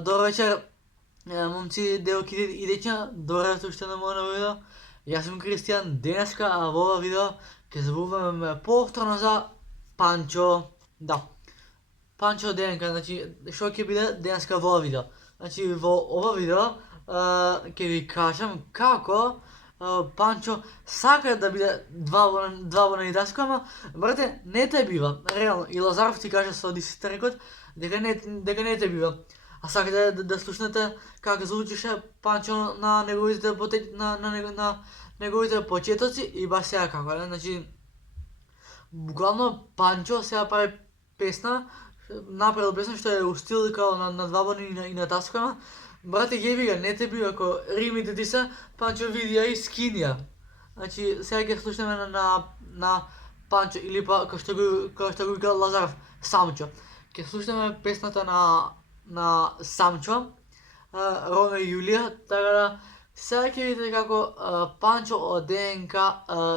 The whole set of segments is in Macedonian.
Добър вечер, момци, делки и деча. Добре дошли на моето видео. Аз съм Кристиян. Днеска в ова видео ќе забавуваме повторно за Панчо. Да, Панчо ДНК, значи, што ќе биде денеска во ова видео? Значи, во ова видео ќе ви кажам како Панчо сака да биде два во на Идаска, ама брате, не те бива. Реално, и Лазаров ти каже со дистерекот дека не те бива. А сакате да слушнете како звучише Панчо на неговите почетоци и баш сега како е. Значи, буквално Панчо сега прави песна, направил песна што е у стил као на два бони и на таскама. Брате, геби га, не те бива, ако римите ти се, Панчо видија и скинија. Значи, сега ќе слушнеме на Панчо, или па, како што го вика Лазаров, Самчо. Ќе слушнеме песната на Самчо, Роме и Јулија, така да сега ќе видите како Панчо од ДНК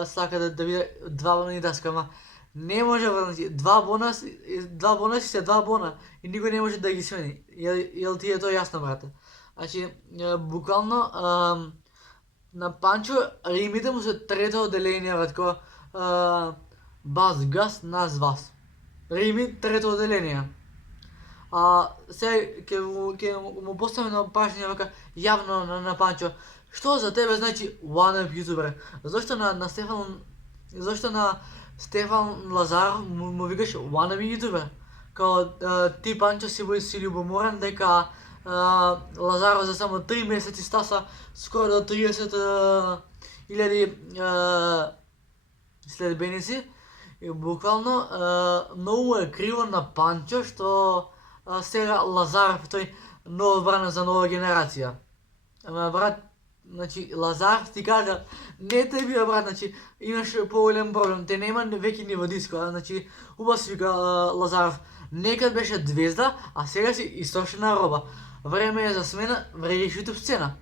сака да биде два бона и таска, ама не може, значи, два бона си се два бона и никој не може да ги смени. Јел ти е тоа јасно, брате? Значи, буквално на Панчо римите му се трето одделение, братко, бас, гас, нас, вас. Рими, трето одделение. Сега ќе му поставим на прашање вака јавно на Панчо. Што за тебе значи wannabe ютубер? Зошто на Стефан Лазаров му викаш wannabe ютубер? Као ти Панчо си љубоморен дека Лазаров за само 3 месеци стаса скоро до 30.000 следбеници. И буквално многу е криво на Панчо што сега Лазаров тој нов брана за нова генерација. Ама брат, значи Лазаров ти кажа, не те бива брат, значи имаш поголем проблем, те нема веќе ни во диско, значи уба си вика Лазаров, некад беше звезда, а сега си истрошена роба. Време е за смена, вредиш YouTube сцена.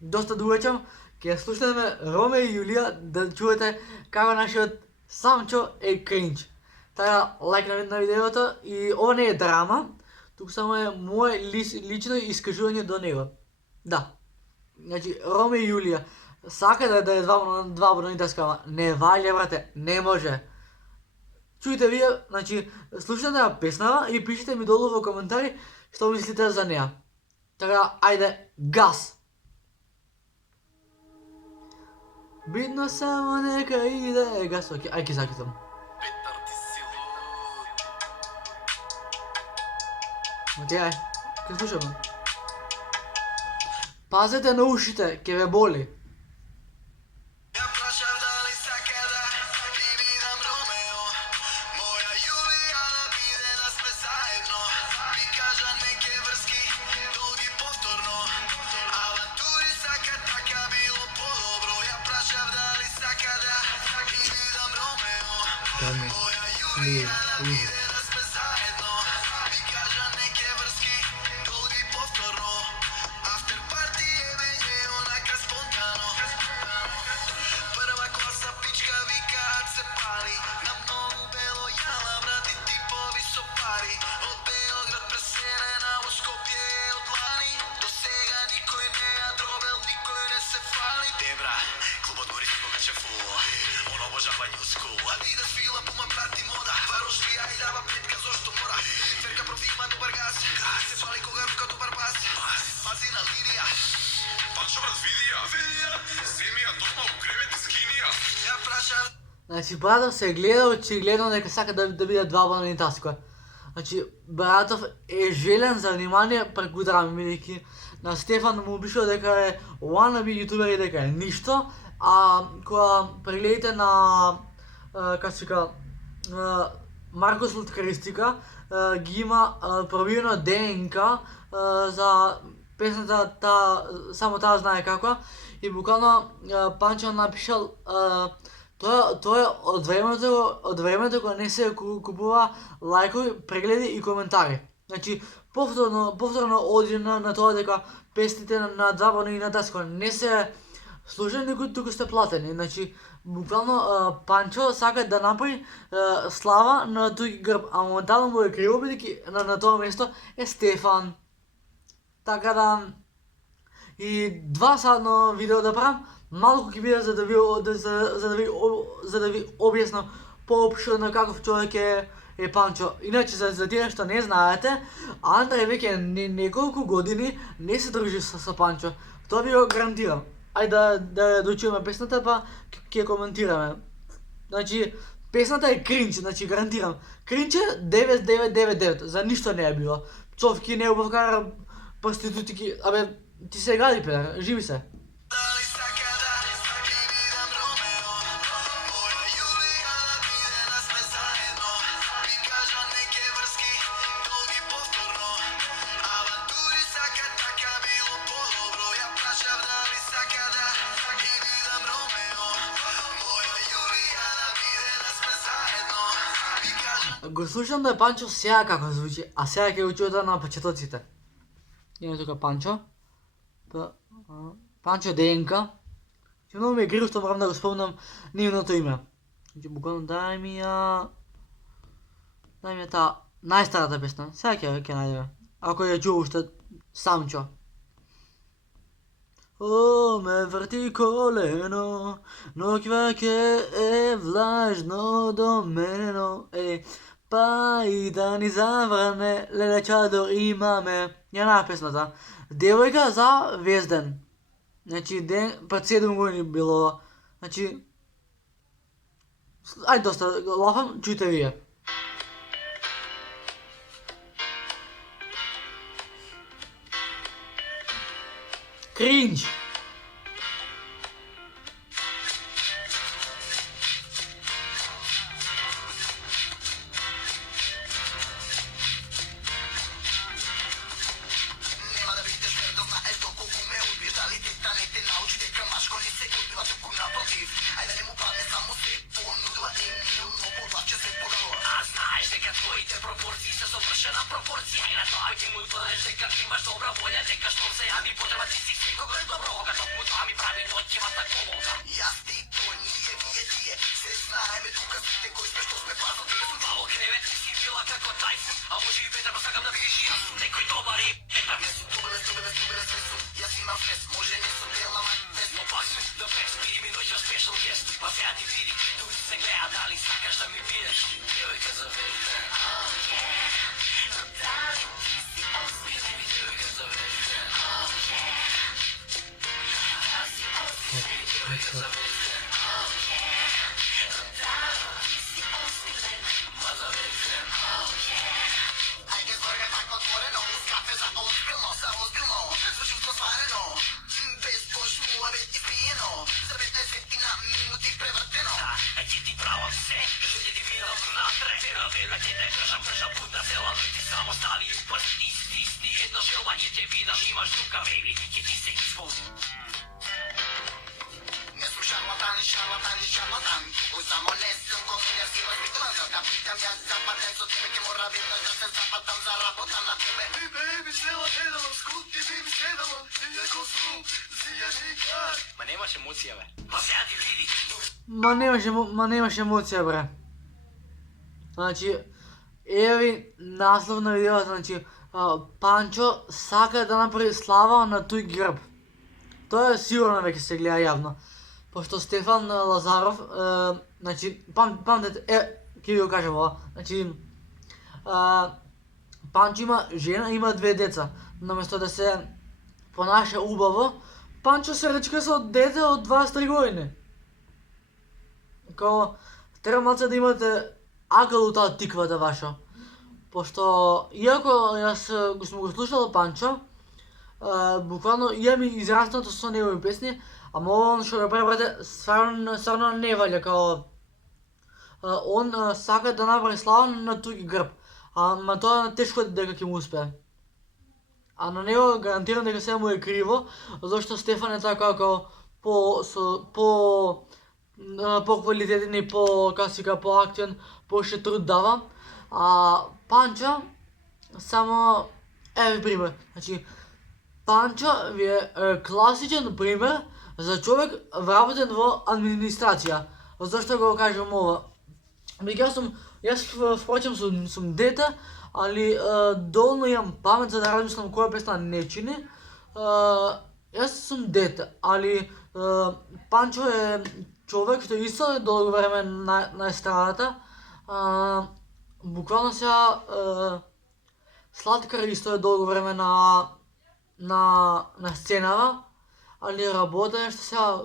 Доста дугачам, ќе слушнеме Роме и Јулија да чуете како нашиот Самчо е кринч. Така, лайк на видеото, и ова не е драма, тук само е мое лично искажување до него. Да. Значи, Роме и Јулија сака да е два бона и таска, ама не валја, брате, не може. Чујте вие, значи, слушнете ја песнава и пишете ми долу во коментари што мислите за неа. Така, ајде, газ! Битно само нека иде газ. Окей, ај ке закитам. Окей, ај, ке слушаме. Пазете на ушите, ке ве боли. Значи, братов се гледа очигледно дека сака да биде два бона и таска. Значи, братов е желен за внимание преку драми, бидејќи на Стефан му пишува дека е wannabe ютубер и дека е ништо, а кога прегледите на како се вика Маркос Луткаристика ги има пробиено ДНК за песната само таа знае каква, и буквално Панчо напишал тоа е од времето кога не се купува лајкови, прегледи и коментари. Значи, повторно оди на тоа дека песните на два бона и на таска не се слушани, туку сте платени. Значи, буквално Панчо сака да направи слава на тој грб, а моментално му е криво, бидејќи на тоа место е Стефан. Така да и 2-сатно видео да правам, малко ќе биде за да ви објаснам поопштено каков човек е Панчо. Иначе за тие што не знаете, Андреј веќе неколку години не се дружи со Панчо. Тоа ви го гарантирам. Ајде да дочуеме песната па ќе коментираме. Значи, песната е кринч, значи гарантирам. Кринч е 9999, за ништо не е било. Цовки, неубавка, проститутики, абе, ти се гади, педер, живи се. Го слушам да е Панчо сега како звучи, а сега ќе го чуете на почетоците. Има тука Панчо. Панчо ДНК. Че много ми е грижо што морам да го спомнам нивното име. Значи буквално дай ми ја таа најстарата песна. Сега ќе најдеме. Ако ја чува уште Самчо. О, ме врти колено, но ќе е влажно до мене, па и да ни заврне, леле чадор имаме. Ја на песната. Девојка за Везден. Значи, пред 7 години било. Значи, ајде доста, лафам, чујте вие. Кринж. Твоите пропорции са съвършена пропорция и на това ти му бъдеш, дека имаш добра воля, дека що се яви потреба ти си всекога е добро, като му това ми прави ночевата колока. И аз ти, той, ние, вие, тие, се знаеме тука сте, кой сме, що сме плазно, тие съм мало креве, ти си била како тайфун, а може и ветра, сакам да видиш и аз съм некой добър и ета ми си добре, смесо, и аз имам фест, може не съм бела, фест, но пак съм да фест, биди ми ночва спешъл гест, па сега ти види, дори се гледа, дали сакаш да ми бидеш, девойка за вечер. Шарлатан, ой, само не съм консумерски възпитан, за да питам я западен со тебе, ке мора видно да се западам за работа на тебе. Бейби, села едала, скути би ми седала, иако сум, зия никак. Ма немаш емоция, бе. Па сега ти види. Ма немаш емоция, бре. Значи, еви наслов на видеото, значи, Панчо сака да направи слава на тој грб. Тоа е сигурно веќе се гледа јавно. Пошто Стефан Лазаров, значи, памтете, ќе ви го кажем ова, значи, Панчо има жена, има 2 деца. Наместо да се понаша убаво, Панчо се речка со дете од 23 години. Као, треба малце да имате акал у таа тиквата ваша. Пошто, иако јас го сум го слушал Панчо, буквално имам израснато со негови песни, ама он што го пребрате стварно не валја, као он сака да направи слава на туѓи грб, ама тоа тешко дека ќе му успее. А на него гарантирам дека се му е криво, зашто Стефан е така као по-квалитетен и по-активен, повеќе труд дава, а Панчо само еве пример. Значи, Панчо ви е класичен пример за човек вработен во администрација. Зашто го кажам ова? Јас впрочем сум дете, ali dovoljno imam pamet za da razmišljam koja pesma ne čini. Jaz sam dete, ali Pančo je човек, što isto dълго време на естрадата. Буквално сега Сладкар isto je дълго време на сцената, ali работа нещо сега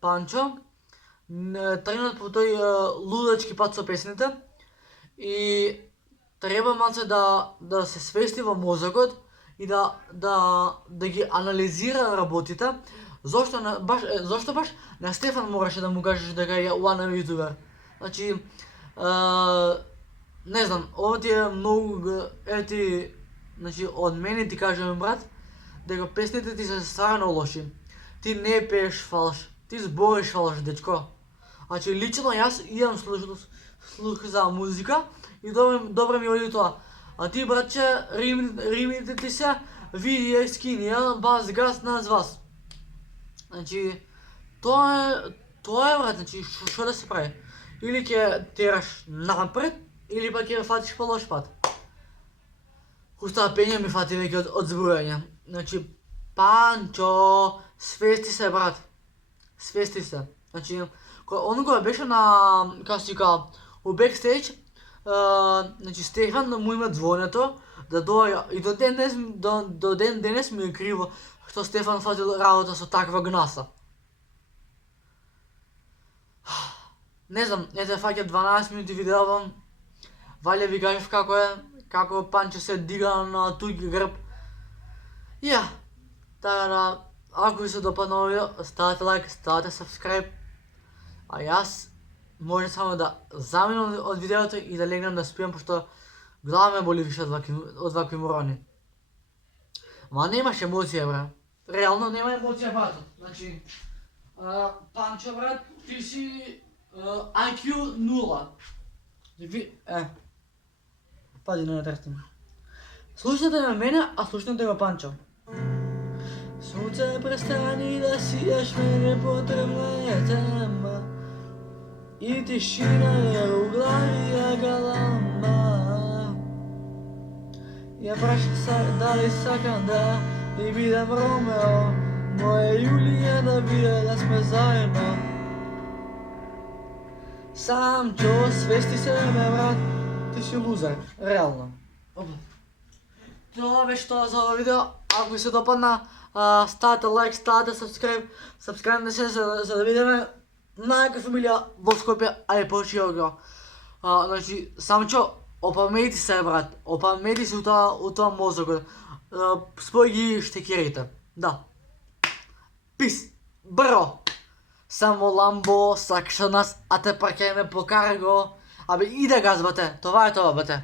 Панчо. Тръгнат по той лудачки път са песните и трябва малце да се свести в мозъкът и да ги анализира работите. Защо баш на Стефан мораше да му кажеш дека е ланав ютубер? Значи, не знам, ова ти е много, значи од мене ти кажем брат, дека песните ти се стварно лоши. Ти не пееш фалш, ти збориш фалш, дечко. Значи, лично јас имам слух за музика и добре ми оди тоа. А ти, братче, римите ти се, види скини, бас, газ, нас, вас. Значи, тоа е брат, значи, што да се прави? Или ќе тераш напред, или пак ќе фатиш по лош пат. Устава пења ми фати веќе од збројање. Значи, Панчо, свести се брат. Свести се. Значи, он кога беше на, како си кажа, у бекстејдж, значи Стефан му има звонето да доја и до ден денес ми е криво што Стефан фатил работа со таква гнаса. Не знам, ете фаќа 12 минути видео, валја ви кажав како Панчо се дига на туѓи грб. Ја, така да, ако ви се допадна видео, ставате лайк, ставате subscribe, а јас може само да заминам од видеото и да легнам да спијам, пошто глава ме боли више од вакви морони. Ма немаш емоција, бра. Реално нема емоција, братот. Значи, Панчо, брат, ти си IQ 0. Пази, не трестам. Слушате ме мене, а слушате го Панчо. Сонце, престани да сияш, мене потребна е тема. И тишина е у глави ја галама. Ја прашам дали сакам да и бидам Ромео, моја Јулија да биде да сме заедно. Самчо, свести се ме брат, ти си лузер, реално. Това беше тоа за ова видео. Ако ви се допадна, ставате лайк, ставате subscribe на се за да видиме најака фамилија во Скопје, а и пошироко. Значи, Самчо, опамети се брат, опамети се у тоа мозокот. Спој ги штекерите. Да. Пис. Бро. Само ламбо, сакаш нас, а те пак ќе ме покара го. Абе, иде газбате. Това е тоа, бате.